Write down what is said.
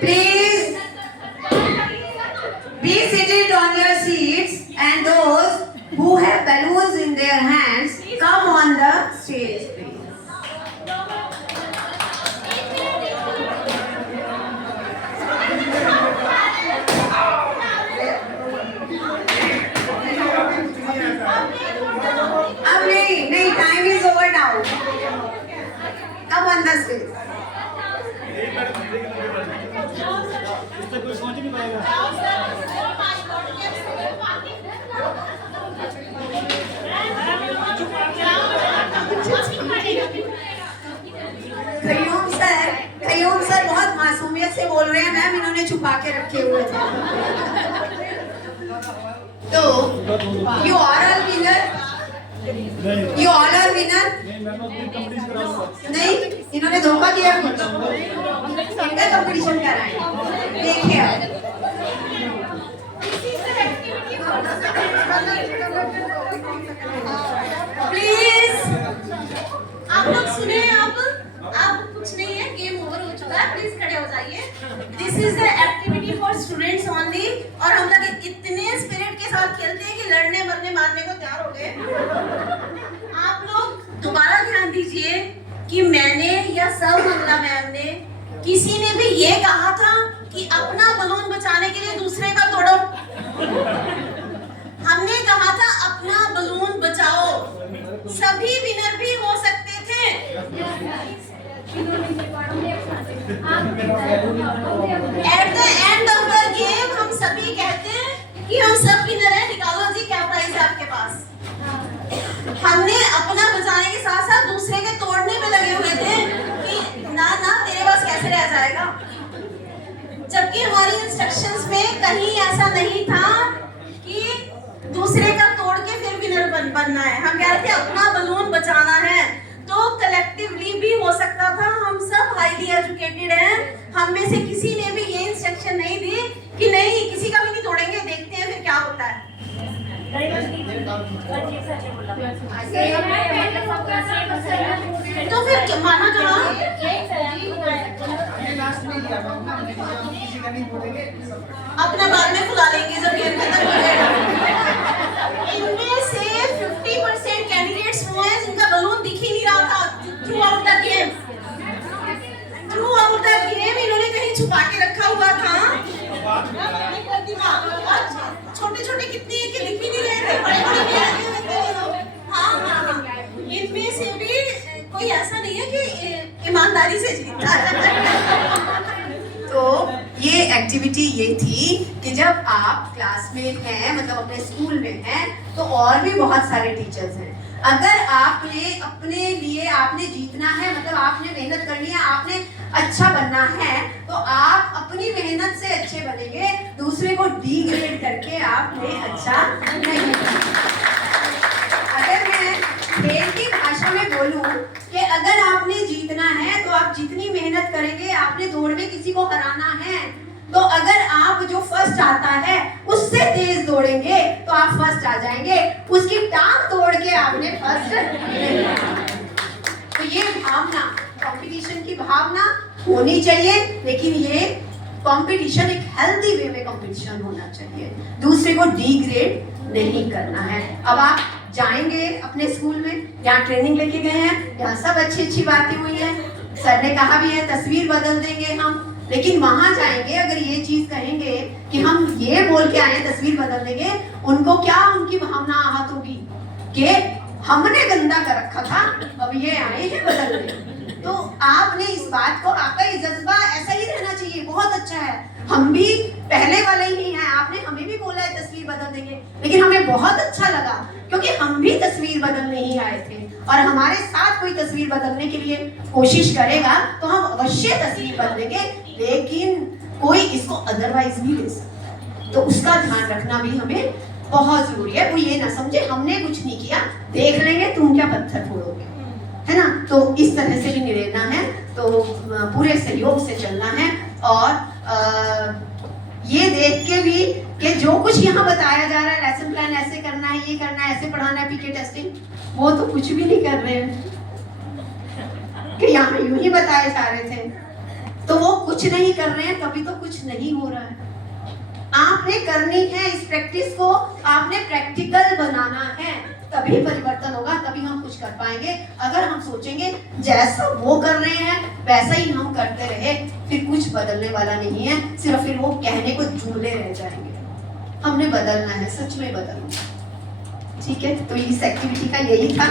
Please be seated on your seats, and those who have balloons in their hands, come on the stage, please. अब नहीं, time is over now. Come on the stage. Qayyum sir बहुत मासूमियत से बोल रहे हैं ma'am, इन्होंने छुपा के रखे हुए थे। तो you all are winner, you all are winner. नहीं, इन्होंने धोखा दिया कुछ, इनका कंपटीशन कराएं। देखिए प्लीज आप लोग सुने। अब कुछ नहीं है, गेम ओवर हो चुका है, प्लीज खड़े हो जाइए। This is the activity for students only. और हम लोग इतने स्पिरिट के साथ खेलते हैं कि लड़ने मरने मारने को तैयार हो गए। आप लोग दोबारा ध्यान दीजिए कि मैंने या सब मंगला मैम ने, किसी ने भी ये कहा था कि अपना बलून बचाने के लिए दूसरे का तोड़ो। हमने कहा था अपना बलून बचाओ। सभी विनर भी हो सकते थे। At the end of the game हम सभी कहते हैं कि हम सब विनर हैं। निकालो जी क्या प्राइस है आपके पास। हमने अपना बचाने के साथ साथ दूसरे के तोड़ने में लगे हुए थे कि ना तेरे पास कैसे रह जाएगा, जबकि हमारी इंस्ट्रक्शंस में कहीं ऐसा नहीं था कि दूसरे का तोड़ के फिर विनर बनना है। हम कह रहे थे अपना बलून बचाना है। तो कलेक्टिवली भी हो सकता था। हम सब हाईली एजुकेटेड हैं, हम में से किसी ने भी ये इंस्ट्रक्शन नहीं दी कि नहीं किसी का भी नहीं तोड़ेंगे, देखते हैं फिर क्या होता है। तो फिर माना कहाँ? अपना बाद में खुला लेंगे जब गेम खत्म हो जाएगा। इनमें से 50% कैंडिडेट्स वो हैं जिनका बलून दिख ही नहीं रहा था through out the game. Through out the game इन्होंने कहीं छुपा के रखा हुआ था। छोटे छोटे कितने के दिख ही नहीं रहे थे, बड़े बड़े भी आते थे। हाँ, इनमें से भी कोई ऐसा नहीं है कि ईमानदारी से जीता है। तो ये एक्टिविटी ये थी कि जब आप क्लास में हैं, मतलब अपने स्कूल में हैं, तो और भी बहुत सारे टीचर्स हैं। अगर आपने अपने लिए आपने जीतना है, मतलब आपने मेहनत करनी है, आपने अच्छा बनना है, तो आप अपनी मेहनत से अच्छे बनेंगे। दूसरे को डिग्रेड करके आपने अच्छा नहीं करना। अगर मैं खेल की भाषा में बोलूं कि अगर आपने जीतना है तो आप जितनी मेहनत करेंगे, आपने दौड़ में किसी को हराना है, तो अगर आप जो फर्स्ट आता है उससे तेज दौड़ेंगे तो आप फर्स्ट आ जाएंगे। उसकी टांग तोड़ के आपने फर्स्ट नहीं आना। तो ये भावना, कंपटीशन की भावना होनी चाहिए, लेकिन ये कंपटीशन एक हेल्दी वे में कंपटीशन होना चाहिए। दूसरे को डिग्रेड नहीं करना है। अब आप जाएंगे अपने स्कूल में, यहाँ ट्रेनिंग लेके गए हैं, यहाँ सब अच्छी अच्छी बातें हुई हैं, सर ने कहा भी है तस्वीर बदल देंगे हम, लेकिन वहां जाएंगे अगर ये चीज कहेंगे कि हम ये बोल के आए तस्वीर बदल देंगे, उनको क्या उनकी भावना आहत होगी कि हमने गंदा कर रखा था, अब ये आए हैं बदलने। तो आपने इस बात को, आपका ये जज्बा ऐसा ही रहना चाहिए, बहुत अच्छा है। हम भी पहले वाले ही हैं, आपने हमें भी बोला है तस्वीर बदल देंगे, लेकिन हमें बहुत अच्छा लगा क्योंकि हम भी तस्वीर बदलने ही आए थे। और हमारे साथ कोई तस्वीर बदलने के लिए कोशिश करेगा तो हम अवश्य तस्वीर बदलेंगे, लेकिन कोई इसको अदरवाइज भी ले सकता। तो उसका ध्यान रखना भी हमें बहुत जरूरी है। वो ये ना समझे हमने कुछ नहीं किया, देख लेंगे तुम क्या पत्थर फोड़ोगे, है ना। तो इस तरह से भी नहीं रहना है, तो पूरे सहयोग से चलना है। और ये देख के भी कि जो कुछ यहाँ बताया जा रहा है, लेसन प्लान ऐसे करना है, ये करना है, ऐसे पढ़ाना है, पीके टेस्टिंग, वो तो कुछ भी नहीं कर रहे हैं कि यहाँ यूं ही बताए जा रहे थे। तो वो कुछ नहीं कर रहे हैं तभी तो कुछ नहीं हो रहा है। आपने करनी है इस प्रैक्टिस को, आपने प्रैक्टिकल बनाना है, तभी परिवर्तन होगा, तभी हम कुछ कर पाएंगे। अगर हम सोचेंगे जैसा वो कर रहे हैं वैसा ही हम करते रहे, फिर कुछ बदलने वाला नहीं है, सिर्फ फिर वो कहने को जुमले रह जाएंगे। हमने बदलना है, सच में बदलना। ठीक है, तो इस एक्टिविटी का यही था।